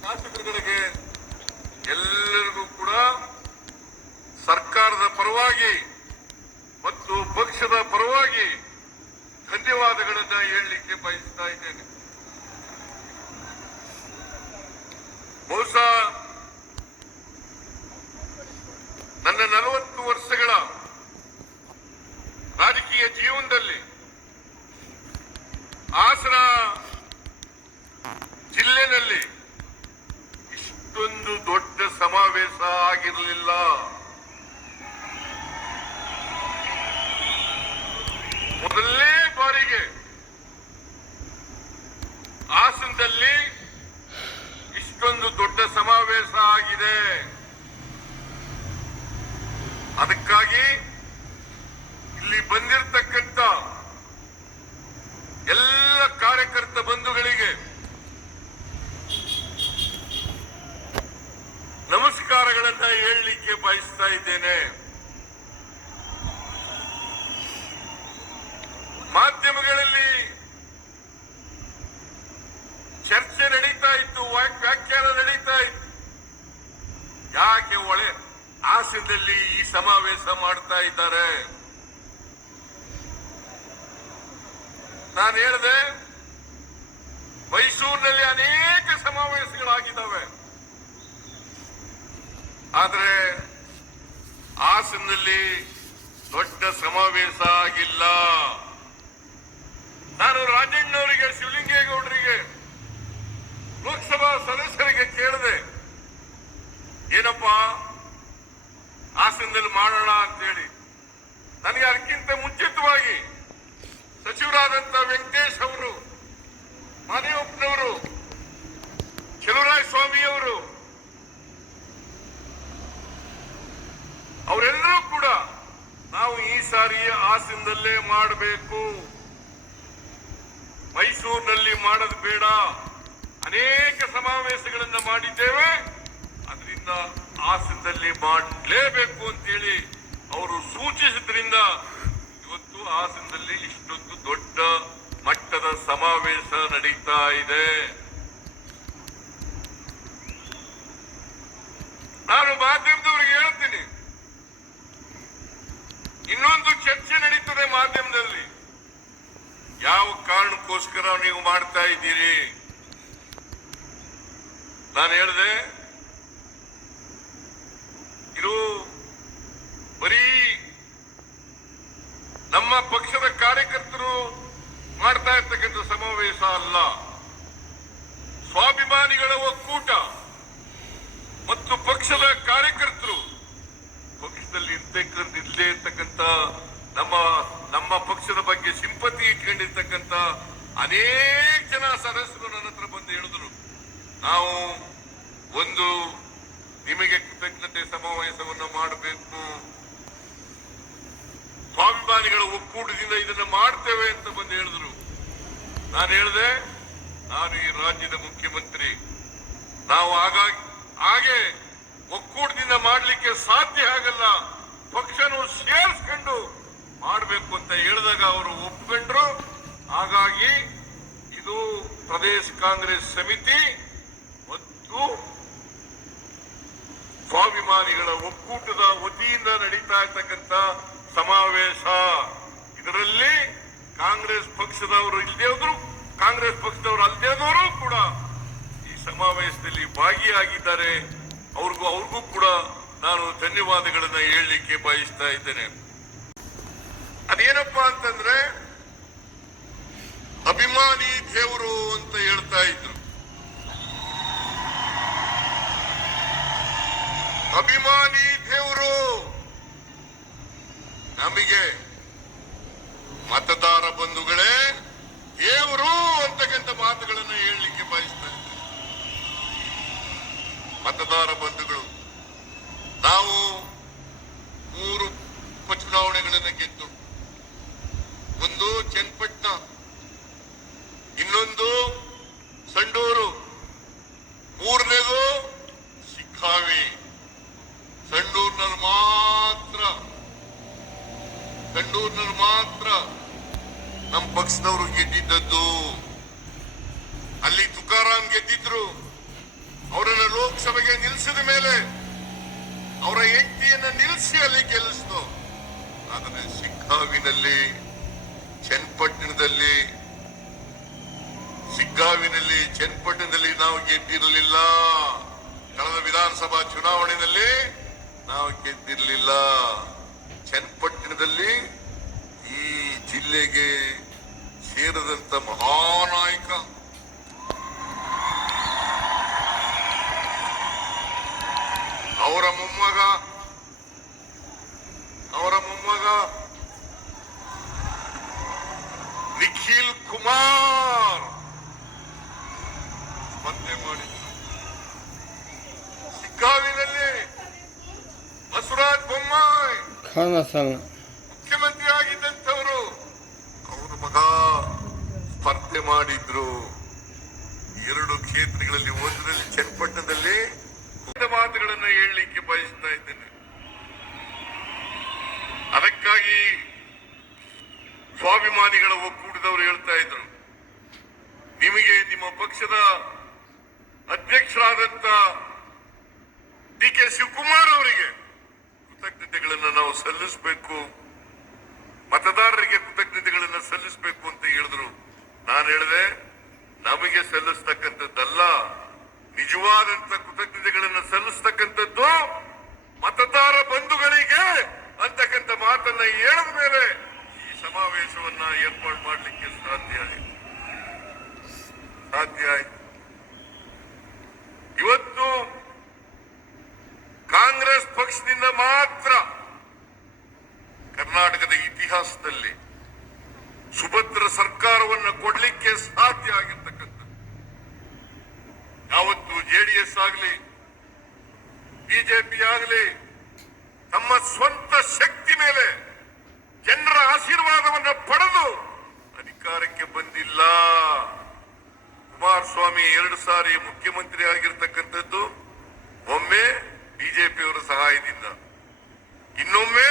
ಶಾಸಕರುಗಳಿಗೆ ಎಲ್ಲರಿಗೂ ಕೂಡ ಸರ್ಕಾರದ ಪರವಾಗಿ ಮತ್ತು ಪಕ್ಷದ ಪರವಾಗಿ ಧನ್ಯವಾದಗಳನ್ನ ಹೇಳಲಿಕ್ಕೆ ಬಯಸ್ತಾ ಇದ್ದೇನೆ. ಬಹುಶಃ ನನ್ನ ನಲವತ್ತು ವರ್ಷಗಳ ರಾಜಕೀಯ ಜೀವನದಲ್ಲಿ ಹಾಸನ ಇಷ್ಟೊಂದು ದೊಡ್ಡ ಸಮಾವೇಶ ಆಗಿರಲಿಲ್ಲ. ಮೊದಲನೇ ಬಾರಿಗೆ ಹಾಸನದಲ್ಲಿ ಇಷ್ಟೊಂದು ದೊಡ್ಡ ಸಮಾವೇಶ ಆಗಿದೆ ಅದಕ್ಕಾಗಿ ಇಲ್ಲಿ ಬಂದಿರತಕ್ಕಂತ ಎಲ್ಲ ಕಾರ್ಯಕರ್ತ ಬಂಧುಗಳಿಗೆ ನಮಸ್ಕಾರಗಳನ್ನ ಹೇಳಲಿಕ್ಕೆ ಬಯಸ್ತಾ ಇದ್ದೇನೆ ಮಾಧ್ಯಮಗಳಲ್ಲಿ ಚರ್ಚೆ ನಡೀತಾ ಇತ್ತು ವಾಕ್- ವ್ಯಾಖ್ಯಾನ ನಡೀತಾ ಇತ್ತು ಯಾಕೆ ಒಳೆ ಈ ಸಮಾವೇಶ ಮಾಡ್ತಾ ಇದ್ದಾರೆ. ನಾನು ಹೇಳಿದೆ, ಮೈಸೂರಿನಲ್ಲಿ ಅನೇಕ ಸಮಾವೇಶಗಳಾಗಿದ್ದಾವೆ. ಆದರೆ ಹಾಸನದಲ್ಲಿ ದೊಡ್ಡ ಸಮಾವೇಶ ಆಗಿಲ್ಲ. ನಾನು ರಾಜಣ್ಣವರಿಗೆ, ಶಿವಲಿಂಗೇಗೌಡರಿಗೆ, ಲೋಕಸಭಾ ಸದಸ್ಯರಿಗೆ ಕೇಳಿದೆ ಏನಪ್ಪ? ಹಾಸನದಲ್ಲಿ ಮಾಡೋಣ ಅಂತೇಳಿ. ನನಗೆ ಅದಕ್ಕಿಂತ ಮುಂಚಿತವಾಗಿ ಸಚಿವರಾದಂತ ವೆಂಕಟೇಶ್ ಅವರು ಮನೆಯಪ್ಪನವರು ಚಲುವರಾಯ ಸ್ವಾಮಿಯವರು ಅವರೆಲ್ಲರೂ ಕೂಡ ನಾವು ಈ ಸಾರಿ ಹಾಸನದಲ್ಲೇ ಮಾಡಬೇಕು. ಮೈಸೂರಿನಲ್ಲಿ ಮಾಡೋದು ಬೇಡ. ಅನೇಕ ಸಮಾವೇಶಗಳನ್ನು ಮಾಡಿದ್ದೇವೆ. ಹಾಸನದಲ್ಲಿ ಮಾಡಲೇಬೇಕು ಅಂತೇಳಿ ಅವರು ಸೂಚಿಸಿದ್ರಿಂದ ಇವತ್ತು ಹಾಸನದಲ್ಲಿ ಇಷ್ಟೊಂದು ದೊಡ್ಡ ಮಟ್ಟದ ಸಮಾವೇಶ ನಡೀತಾ ಇದೆ. ನಾನು ಮಾಧ್ಯಮದವ್ರಿಗೆ ಹೇಳ್ತೀನಿ. ಇನ್ನೊಂದು ಚರ್ಚೆ ನಡೀತದೆ ಮಾಧ್ಯಮದಲ್ಲಿ. ಯಾವ ಕಾರಣಕ್ಕೋಸ್ಕರ ನೀವು ಮಾಡ್ತಾ ಇದ್ದೀರಿ? ನಾನು ಹೇಳಿದೆ ಇದು ಬರೀ ನಮ್ಮ ಪಕ್ಷದ ಕಾರ್ಯಕರ್ತರು ಮಾಡ್ತಾ ಇರ್ತಕ್ಕಂಥ ಸಮಾವೇಶ ಅಲ್ಲ ಸ್ವಾಭಿಮಾನಿಗಳ ಒಕ್ಕೂಟ ಮತ್ತು ಪಕ್ಷದ ಕಾರ್ಯಕರ್ತರು ಪಕ್ಷದಲ್ಲಿ ಇರ್ತಕ್ಕಂಥ ಇಲ್ಲದೆ ಇರ್ತಕ್ಕಂಥ ನಮ್ಮ ನಮ್ಮ ಪಕ್ಷದ ಬಗ್ಗೆ ಸಿಂಪತಿ ಇಟ್ಕೊಂಡಿರ್ತಕ್ಕಂಥ ಅನೇಕ ಜನ ಸದಸ್ಯರು ನನ್ನ ಹತ್ರ ಬಂದು ಹೇಳಿದ್ರು. ನಾವು ಒಂದು ನಿಮಗೆ ಕೃತಜ್ಞತೆ ಸಮಾವೇಶವನ್ನು ಮಾಡಬೇಕು. ಸ್ವಾಭಿಮಾನಿಗಳ ಒಕ್ಕೂಟದಿಂದ ಇದನ್ನು ಮಾಡ್ತೇವೆ ಅಂತ ಬಂದು ಹೇಳಿದ್ರು. ನಾನು ಹೇಳಿದೆ ನಾನು ಈ ರಾಜ್ಯದ ಮುಖ್ಯಮಂತ್ರಿ. ನಾವು ಹಾಗಾಗಿ ಹಾಗೆ ಒಕ್ಕೂಟದಿಂದ ಮಾಡಲಿಕ್ಕೆ ಸಾಧ್ಯ ಆಗಲ್ಲ. ಪಕ್ಷನು ಸೇರಿಸ್ಕೊಂಡು ಮಾಡಬೇಕು ಅಂತ ಹೇಳಿದಾಗ ಅವರು ಒಪ್ಕೊಂಡ್ರು. ಹಾಗಾಗಿ ಇದು ಪ್ರದೇಶ ಕಾಂಗ್ರೆಸ್ ಸಮಿತಿ ಮತ್ತು ಸ್ವಾಭಿಮಾನಿಗಳ ಒಕ್ಕೂಟದ ವತಿಯಿಂದ ನಡೀತಾ ಇರ್ತಕ್ಕಂಥ ಸಮಾವೇಶ. ಇದರಲ್ಲಿ ಕಾಂಗ್ರೆಸ್ ಪಕ್ಷದವರು ಇಲ್ಲದೇ ಹೋದ್ರು ಕಾಂಗ್ರೆಸ್ ಪಕ್ಷದವರು ಅಲ್ಲದೆ ಕೂಡ ಈ ಸಮಾವೇಶದಲ್ಲಿ ಭಾಗಿಯಾಗಿದ್ದಾರೆ. ಅವ್ರಿಗೂ ಅವ್ರಿಗೂ ಕೂಡ ನಾನು ಧನ್ಯವಾದಗಳನ್ನ ಹೇಳಲಿಕ್ಕೆ ಬಯಸ್ತಾ ಇದ್ದೇನೆ. ಅದೇನಪ್ಪಾ ಅಂತಂದ್ರೆ, ಅಭಿಮಾನಿ ದೇವರು ಅಂತ ಹೇಳ್ತಾ ಇದ್ರು. ಅಭಿಮಾನಿ ದೇವರು ನಮಗೆ ಮತದಾರ ಬಂಧುಗಳೇ ದೇವರು ಅಂತಕ್ಕಂಥ ಮಾತುಗಳನ್ನು ಹೇಳಲಿಕ್ಕೆ ಬಯಸ್ತಾ ಇದ್ದೇನೆ ಮತದಾರ ಬಂಧುಗಳು ನಾವು ಮೂರು ಉಪಚುನಾವಣೆಗಳನ್ನು ಗೆದ್ದು ಒಂದು ಚನ್ನಪಟ್ಟಣ. ಇನ್ನೊಂದು ಸಂಡೂರು. ಮೂರನೇದು ಸಿಕ್ಕಾವಿ ಸಂಡೂರ್ನಲ್ಲಿ ಮಾತ್ರ. ಸಂಡೂರ್ನಲ್ಲಿ ಮಾತ್ರ ನಮ್ಮ ಪಕ್ಷದವರು ಗೆದ್ದಿದ್ದದ್ದು. ಅಲ್ಲಿ ತುಕಾರಾಮ್ ಗೆದ್ದಿದ್ರು. ಅವರನ್ನ ಲೋಕಸಭೆಗೆ ನಿಲ್ಲಿಸಿದ ಮೇಲೆ ಅವರ ಹೆಂಡತಿಯನ್ನ ನಿಲ್ಲಿಸಿ ಅಲ್ಲಿ ಗೆಲ್ಲಿಸ್ತು. ಆದರೆ ಸಿಗ್ಗಾವಿನಲ್ಲಿ ಚನ್ನಪಟ್ಟಣದಲ್ಲಿ ಸಿಗ್ಗಾವಿನಲ್ಲಿ ಚನ್ನಪಟ್ಟಣದಲ್ಲಿ ನಾವು ಗೆದ್ದಿರಲಿಲ್ಲ. ಕಳೆದ ವಿಧಾನಸಭಾ ಚುನಾವಣೆಯಲ್ಲಿ ನಾವು ಗೆದ್ದಿರಲಿಲ್ಲ. ಚನ್ನಪಟ್ಟಣದಲ್ಲಿ ಈ ಜಿಲ್ಲೆಗೆ ಸೇರಿದಂತ ಮಹಾನಾಯಕ. ಅವರ ಮೊಮ್ಮಗ ಅವರ ಮೊಮ್ಮಗ. ಕುಮಾರ್! ಸ್ಪರ್ಧೆ ಮಾಡಿದ್ರು ಸಿಕ್ಕಾವಿನಲ್ಲಿ ಬಸವರಾಜ್ ಬೊಮ್ಮಾಯಿ. ಮುಖ್ಯಮಂತ್ರಿ ಆಗಿದ್ದಂಥವರು ಅವರ ಮಗ ಸ್ಪರ್ಧೆ ಮಾಡಿದ್ರು. ಎರಡು ಕ್ಷೇತ್ರಗಳಲ್ಲಿ ಓದಿದಲ್ಲಿ ಚನ್ನಪಟ್ಟಣದಲ್ಲಿ ಮಾತುಗಳನ್ನು ಹೇಳಲಿಕ್ಕೆ ಬಯಸ್ತಾ ಇದ್ದೇನೆ. ಅದಕ್ಕಾಗಿ ಸ್ವಾಭಿಮಾನಿಗಳ ಒಕ್ಕೂಟದವರು ಹೇಳ್ತಾ ಇದ್ರು. ನಿಮಗೆ ನಿಮ್ಮ ಪಕ್ಷದ ಅಧ್ಯಕ್ಷರಾದಂತ ಡಿ ಕೆ ಶಿವಕುಮಾರ್ ಅವರಿಗೆ ಕೃತಜ್ಞತೆಗಳನ್ನು ನಾವು ಸಲ್ಲಿಸಬೇಕು. ಮತದಾರರಿಗೆ ಕೃತಜ್ಞತೆಗಳನ್ನು ಸಲ್ಲಿಸಬೇಕು ಅಂತ ಹೇಳಿದ್ರು. ನಾನು ಹೇಳಿದೆ, ನಮಗೆ ಸಲ್ಲಿಸ್ತಕ್ಕಂಥದ್ದಲ್ಲ, ನಿಜವಾದಂತ ಕೃತಜ್ಞತೆಗಳನ್ನು ಸಲ್ಲಿಸ್ತಕ್ಕಂಥದ್ದು ಮತದಾರ ಬಂಧುಗಳಿಗೆ ಅಂತಕ್ಕಂಥ ಮಾತನ್ನ ಹೇಳಿದ ಮೇಲೆ ಸಮಾವೇಶವನ್ನ ಏರ್ಪಾಡು ಮಾಡಲಿಕ್ಕೆ ಸಾಧ್ಯ ಸಾಧ್ಯ ಆಯ್ತು. ಇವತ್ತು ಕಾಂಗ್ರೆಸ್ ಪಕ್ಷದಿಂದ ಮಾತ್ರ ಕರ್ನಾಟಕದ ಇತಿಹಾಸದಲ್ಲಿ ಸುಭದ್ರ ಸರ್ಕಾರವನ್ನು ಕೊಡ್ಲಿಕ್ಕೆ ಸಾಧ್ಯ ಆಗಿರ್ತಕ್ಕಂಥ ಯಾವತ್ತು ಜೆಡಿಎಸ್ ಆಗಲಿ, ಬಿಜೆಪಿ ಆಗಲಿ ತಮ್ಮ ಸ್ವಂತ ಶಕ್ತಿ ಮೇಲೆ ಜನರ ಆಶೀರ್ವಾದವನ್ನು ಪಡೆದು ಅಧಿಕಾರಕ್ಕೆ ಬಂದಿಲ್ಲ. ಕುಮಾರಸ್ವಾಮಿ ಎರಡು ಸಾರಿ ಮುಖ್ಯಮಂತ್ರಿ ಆಗಿರ್ತಕ್ಕಂಥದ್ದು. ಒಮ್ಮೆ ಬಿಜೆಪಿಯವರ ಸಹಾಯದಿಂದ. ಇನ್ನೊಮ್ಮೆ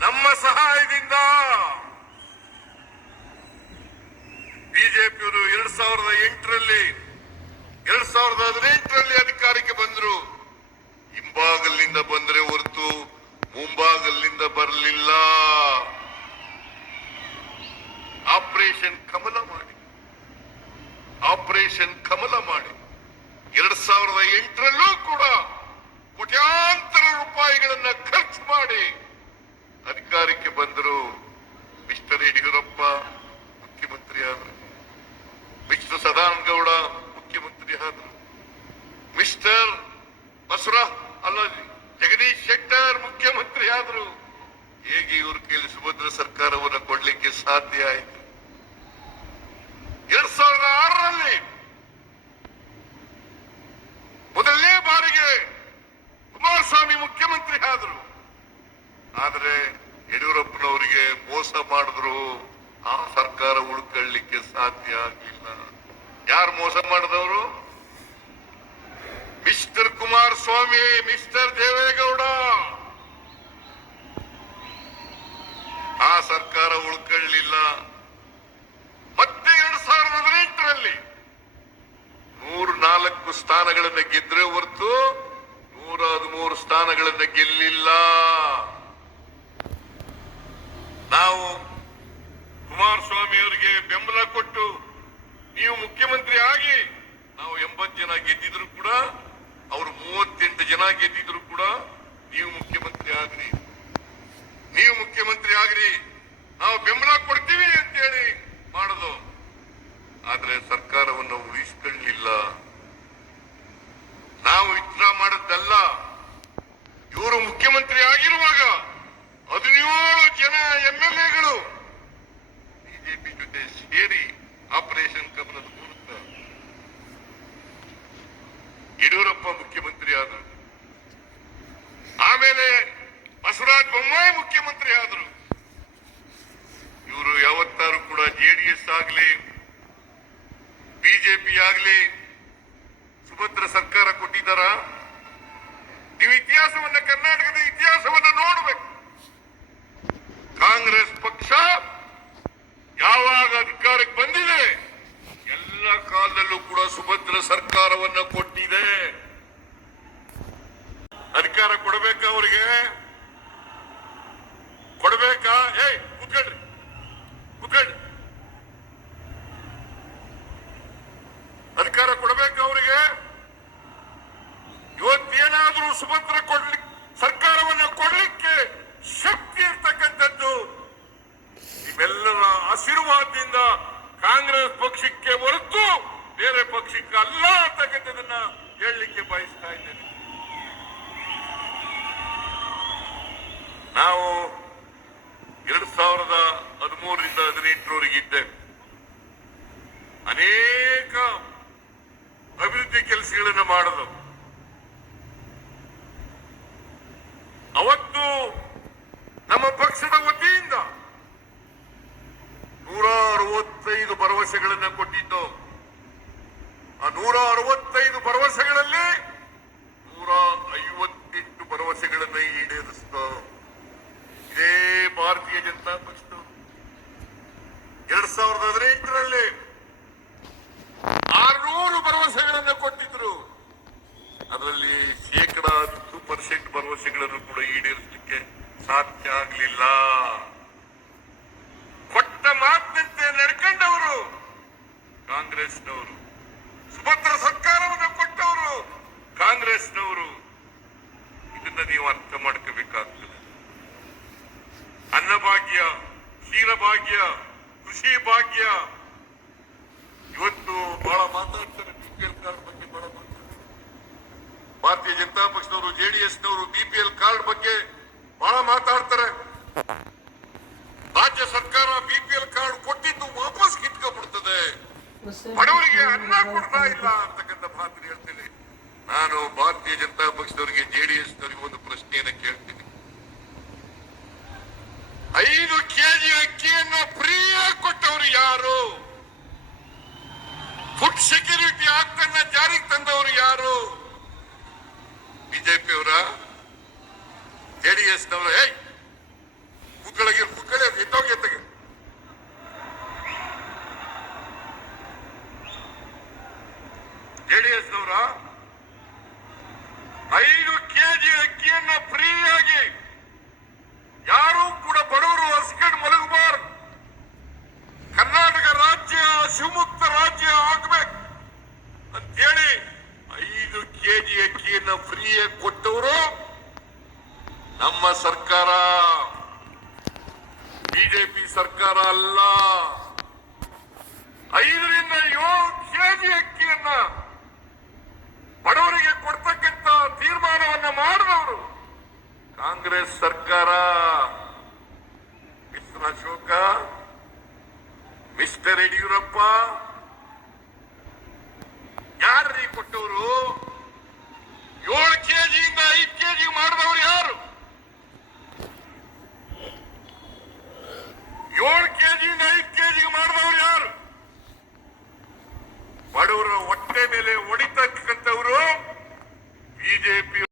ನಮ್ಮ ಸಹಾಯದಿಂದ. ಬಿಜೆಪಿಯವರು ಎರಡ್ ಸಾವಿರದ ಎಂಟರಲ್ಲಿ, ಎರಡ್ ಸಾವಿರದ ಹದಿನೆಂಟರಲ್ಲಿ ಅಧಿಕಾರಕ್ಕೆ ಬಂದರು. ಹಿಂಬಾಗಲಿನಿಂದ ಬಂದರೆ ಹೊರತು ಮುಂಬಾಗಲಿನಿಂದ ಬರಲಿಲ್ಲ. ಆಪರೇಷನ್ ಕಮಲ ಮಾಡಿ. ಆಪರೇಷನ್ ಕಮಲ ಮಾಡಿ. ಎರಡ್ ಸಾವಿರದ ಎಂಟರಲ್ಲೂ ಕೂಡ ಕೋಟ್ಯಾಂತರ ರೂಪಾಯಿಗಳನ್ನ ಖರ್ಚು ಮಾಡಿ ಅಧಿಕಾರಕ್ಕೆ ಬಂದರು ಮಿಸ್ಟರ್ ಯಡಿಯೂರಪ್ಪ, ಮುಖ್ಯಮಂತ್ರಿ ಆದರು. ಮಿಸ್ಟರ್ ಸದಾನಂದ ಗೌಡ ಮುಖ್ಯಮಂತ್ರಿ ಆದರು. ಮಿಸ್ಟರ್ ಬಸುರ ಅಲ್ಲ ಜಗದೀಶ್ ಶೆಟ್ಟರ್ ಮುಖ್ಯಮಂತ್ರಿ ಆದ್ರು, ಹೇಗೆ ಇವ್ರ ಕೈಲಿ ಸುಭದ್ರ ಸರ್ಕಾರವನ್ನು ಕೊಡ್ಲಿಕ್ಕೆ ಸಾಧ್ಯ ಆಯ್ತು. ಎರಡ್ ಸಾವಿರದ ಆರರಲ್ಲಿ ಮೊದಲನೇ ಬಾರಿಗೆ ಕುಮಾರಸ್ವಾಮಿ ಮುಖ್ಯಮಂತ್ರಿ ಆದ್ರು. ಆದರೆ ಯಡಿಯೂರಪ್ಪನವರಿಗೆ ಮೋಸ ಮಾಡಿದ್ರು. ಆ ಸರ್ಕಾರ ಉಳ್ಕೊಳ್ಳಿಕ್ಕೆ ಸಾಧ್ಯ ಆಗಿಲ್ಲ ಯಾರು ಮೋಸ ಮಾಡಿದವರು? ಮಿಸ್ಟರ್ ಕುಮಾರಸ್ವಾಮಿ, ಮಿಸ್ಟರ್ ದೇವೇಗೌಡ ಆ ಸರ್ಕಾರ ಉಳ್ಕೊಳ್ಳಲಿಲ್ಲ ಮತ್ತೆ ಎರಡ್ ಸಾವಿರದ ಹದಿನೆಂಟರಲ್ಲಿ ನೂರ ನಾಲ್ಕು ಸ್ಥಾನಗಳನ್ನು ಗೆದ್ರೆ ಹೊರತು ನೂರ ಹದಿಮೂರು ಸ್ಥಾನಗಳನ್ನು ಗೆಲ್ಲಿಲ್ಲ. ನಾವು ಕುಮಾರಸ್ವಾಮಿ ಅವರಿಗೆ ಬೆಂಬಲ ಕೊಟ್ಟು ನೀವು ಮುಖ್ಯಮಂತ್ರಿ ಆಗಿ ನಾವು ಎಂಬತ್ತು ಜನ ಗೆದ್ದಿದ್ರು ಕೂಡ, ಅವರು ಮೂವತ್ತೆಂಟು ಜನ ಗೆದ್ದಿದ್ರು ಕೂಡ ನೀವು ಮುಖ್ಯಮಂತ್ರಿ ಆಗ್ರಿ. ನೀವು ಮುಖ್ಯಮಂತ್ರಿ ಆಗ್ರಿ. ನಾವು ಬೆಂಬಲ ಕೊಡ್ತೀವಿ ಅಂತ ಹೇಳಿ ಮಾಡೋದು. ಆದ್ರೆ ಸರ್ಕಾರವನ್ನು ಉಳಿಸ್ಕೊಳ್ಳಿಲ್ಲ. ನಾವು ಇಚ್ಛಾ ಮಾಡದ್ದಲ್ಲ, ಇವರು ಮುಖ್ಯಮಂತ್ರಿ ಆಗಿರುವಾಗ ಹದಿನೇಳು ಜನ ಎಂ ಎಲ್ ಎಗಳು ಬಿಜೆಪಿ ಜೊತೆ ಸೇರಿ ಆಪರೇಷನ್ ಕಮಲದ ಮೂಲಕ ಯಡಿಯೂರಪ್ಪ ಮುಖ್ಯಮಂತ್ರಿ ಆದರು ಆಮೇಲೆ ಬಸವರಾಜ ಬೊಮ್ಮಾಯಿ ಮುಖ್ಯಮಂತ್ರಿ ಆದರು ಇವರು ಯಾವತ್ತಾರು ಕೂಡ ಜೆಡಿಎಸ್ ಆಗಲಿ ಬಿಜೆಪಿ ಆಗಲಿ ಸುಭದ್ರ ಕೊಟ್ಟಿದ್ದಾರ ನೀವು ಇತಿಹಾಸವನ್ನ ಕರ್ನಾಟಕದ ಇತಿಹಾಸವನ್ನ ನೋಡಬೇಕು. ಕಾಂಗ್ರೆಸ್ ಪಕ್ಷ ಯಾವಾಗ ಅಧಿಕಾರಕ್ಕೆ ಬಂದಿದೆ? ಎಲ್ಲ ಕಾಲದಲ್ಲೂ ಕೂಡ ಸುಭದ್ರ ಸರ್ಕಾರವನ್ನ ಕೊಟ್ಟಿದೆ ಸುಭದ್ರ ಕೊಡ್ಲಿಕ್ಕೆ ಸರ್ಕಾರವನ್ನ ಕೊಡ್ಲಿಕ್ಕೆ ಶಕ್ತಿ ಇರ್ತಕ್ಕಂಥದ್ದು. ಇವೆಲ್ಲರ ಆಶೀರ್ವಾದದಿಂದ ಕಾಂಗ್ರೆಸ್ ಪಕ್ಷಕ್ಕೆ ಹೊರತು ಬೇರೆ ಪಕ್ಷಕ್ಕೆ ಅಲ್ಲ ಹೇಳಲಿಕ್ಕೆ ಬಯಸ್ತಾ ಇದ್ದೇನೆ. ನಾವು ಎರಡ್ ಸಾವಿರದ ಹದಿಮೂರರಿಂದ ಹದಿನೆಂಟರವರೆಗೆ ಇದ್ದೇವೆ. ಅನೇಕ ಅಭಿವೃದ್ಧಿ ಕೆಲಸಗಳನ್ನು ಮಾಡಿದವು ಅವತ್ತು ನಮ್ಮ ಪಕ್ಷದ ವತಿಯಿಂದ ನೂರ ಅರವತ್ತೈದು ಭರವಸೆಗಳನ್ನು ಕೊಟ್ಟಿದ್ದು ಆ ನೂರ ಅರವತ್ತೈದು ಭರವಸೆಗಳಲ್ಲಿ ನೂರ ಐವತ್ತೆಂಟು ಭರವಸೆಗಳನ್ನು ಈಡೇರಿಸಿದ ಇದೇ ಭಾರತೀಯ ಜನತಾ ಪಕ್ಷದವರು ಎರಡ್ ಸಾವಿರದ ಹದಿನೆಂಟರಲ್ಲಿ ಆರ್ನೂರು ಭರವಸೆಗಳನ್ನು ಕೊಟ್ಟಿದ್ರು ಅದರಲ್ಲಿ ಶೇಕಡ ಹತ್ತು ಪರ್ಸೆಂಟ್ ಭರವಸೆಗಳನ್ನು ಕೂಡ ಈಡೇರಿಸಲಿಕ್ಕೆ ಸಾಧ್ಯ ಆಗಲಿಲ್ಲ ಕೊಟ್ಟ ಮಾತಿನಂತೆ ನಡ್ಕೊಂಡವರು ಕಾಂಗ್ರೆಸ್ನವರು. ಸುಭದ್ರ ಸರ್ಕಾರವನ್ನು ಕೊಟ್ಟವರು ಕಾಂಗ್ರೆಸ್ನವರು. ಇದನ್ನ ನೀವು ಅರ್ಥ ಮಾಡ್ಕೋಬೇಕಾಗ್ತದೆ. ಅನ್ನಭಾಗ್ಯ ಕ್ಷೀರಭಾಗ್ಯ ಕೃಷಿ ಭಾಗ್ಯ. ಇವತ್ತು ಬಹಳ ಮಾತಾಡ್ತಾರೆ ಬಿಪಿಎಲ್ ಕಾರ್ಡ್ ಬಗ್ಗೆ ಬಹಳ ಮಾತಾಡ್ತಾರೆ. ಭಾರತೀಯ ಜನತಾ ಪಕ್ಷದವರು ಜೆಡಿಎಸ್ನವರು ಬಿಪಿಎಲ್ ಕಾರ್ಡ್ ಬಗ್ಗೆ ಬಹಳ ಮಾತಾಡ್ತಾರೆ ರಾಜ್ಯ ಸರ್ಕಾರ ಬಿಪಿಎಲ್ ಕಾರ್ಡ್ ಕೊಟ್ಟಿದ್ದು ವಾಪಸ್ ಕಿತ್ಕೊಂಡ್ಬಿಡ್ತದೆ ಬಡವರಿಗೆ ಅನ್ನ ಕೊಡ್ತಾ ಇಲ್ಲ ಅಂತಕ್ಕಂಥ ಮಾತನ್ನು ಹೇಳ್ತೇನೆ. ನಾನು ಭಾರತೀಯ ಜನತಾ ಪಕ್ಷದವರಿಗೆ ಜೆಡಿಎಸ್ನವರಿಗೆ ಒಂದು ಪ್ರಶ್ನೆಯನ್ನು ಕೇಳ್ತೀನಿ. ಐದು ಕೆಜಿ ಅಕ್ಕಿಯನ್ನ ಫ್ರೀಯಾಗಿ ಕೊಟ್ಟವರು ಯಾರು? ಫುಡ್ ಸೆಕ್ಯೂರಿಟಿ ಆಕ್ಟ್ ಅನ್ನ ಜಾರಿಗೆ ತಂದವರು ಯಾರು? ಬಿಜೆಪಿ ಅವರ ಜೆಡಿಎಸ್ ನವರು ಏಯ್! ಕುಕ್ಕಳಿಗೆ ಕುಕ್ಕಳೆ ಎತ್ತೋಗಿ ಎತ್ತಗೆ. ಜೆಡಿಎಸ್ ನವರ ಐದು ಕೆಜಿ ಅಕ್ಕಿಯನ್ನ ಫ್ರೀಯಾಗಿ ಯಾರೂ ಕೂಡ ಬಡವರು ಹಸ್ಕಂಡ್ ಮಲಗಬಾರ್ದು. ಕರ್ನಾಟಕ ರಾಜ್ಯ ಶಿವಮುಕ್ತ ರಾಜ್ಯ ಆಗ್ಬೇಕು ಅಂತೇಳಿ ಐದು ಕೆಜಿ ಅಕ್ಕಿಯನ್ನ ಫ್ರೀಯಾಗಿ ಕೊಟ್ಟವರು ನಮ್ಮ ಸರ್ಕಾರ. ಬಿಜೆಪಿ ಸರ್ಕಾರ ಅಲ್ಲ. ಐದರಿಂದ ಏಳು ಕೆಜಿ ಅಕ್ಕಿಯನ್ನ ಬಡವರಿಗೆ ಕೊಡ್ತಕ್ಕಂತ ತೀರ್ಮಾನವನ್ನ ಮಾಡಿದವರು ಕಾಂಗ್ರೆಸ್ ಸರ್ಕಾರ. ಮಿಸ್ಟರ್ ಅಶೋಕ, ಮಿಸ್ಟರ್ ಯಡಿಯೂರಪ್ಪ, ಯಾರ್ರೀ ಕೊಟ್ಟವರು? ಏಳು ಕೆಜಿಯಿಂದ ಐದು ಕೆಜಿ ಮಾಡಿದವರು ಯಾರು? ಏಳು ಕೆಜಿಯಿಂದ ಐದು ಕೆಜಿಗೆ ಮಾಡಿದವರು ಯಾರು? ಬಡವರ ಹೊಟ್ಟೆ ಮೇಲೆ ಹೊಡಿತಕ್ಕಂಥವರು ಬಿಜೆಪಿ